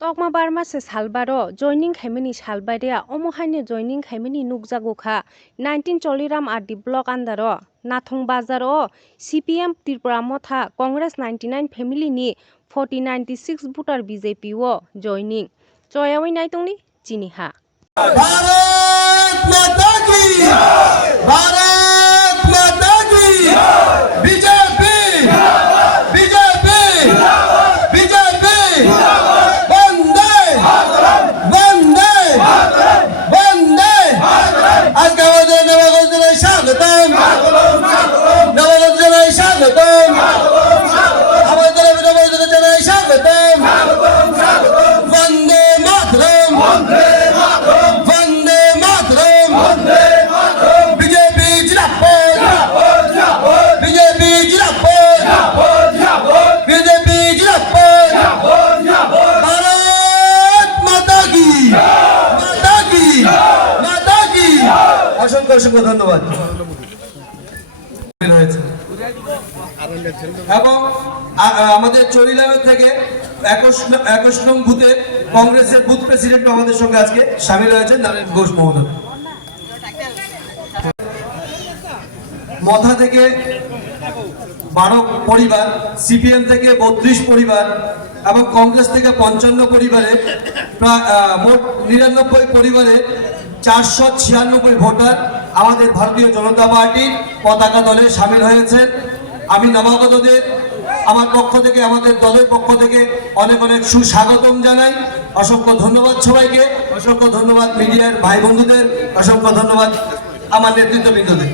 Tokma barmase salbaro joining khaimani salbaria omohaine joining khaimani nukjagokha 19 choliram adi block andaro nathong bazar o CPM Tripura motha Congress 99 family ni 4096 voter BJP o joining choyawi naitongni chiniha Bharat माता की भारत माता की BJP BJP BJP वंदे वंदे वंदे आज का नवगोत्रे स्वागतम नवगोत्रे स्वागतम हमारे नवगोत्रे स्वागतम वंदे मातरम অসংখ্য অসংখ্য ধন্যবাদ এবং আমাদের চরিলামের থেকে 21 নং বুথে কংগ্রেসের বুথ প্রেসিডেন্ট আমাদের সঙ্গে আজকে শামিল হয়েছেন নারায়ণ ঘোষ মহোদয়। মথা থেকে 12 পরিবার, সিপিএম থেকে 32 পরিবার এবং কংগ্রেস থেকে 55 পরিবারে প্রায় মোট 99 পরিবারে 496 ভোটার আমাদের ভারতীয় জনতা পার্টির পতাকা দলে শামিল হয়েছে। আমি নবাগতদের আমার পক্ষ থেকে আমাদের দলের পক্ষ থেকে অনেক অনেক সুস্বাগতম জানাই। অসংখ্য ধন্যবাদ সবাইকে, অসংখ্য ধন্যবাদ মিডিয়ার ভাই বন্ধুদের, অসংখ্য ধন্যবাদ আমার নেতৃত্ববৃন্দদের।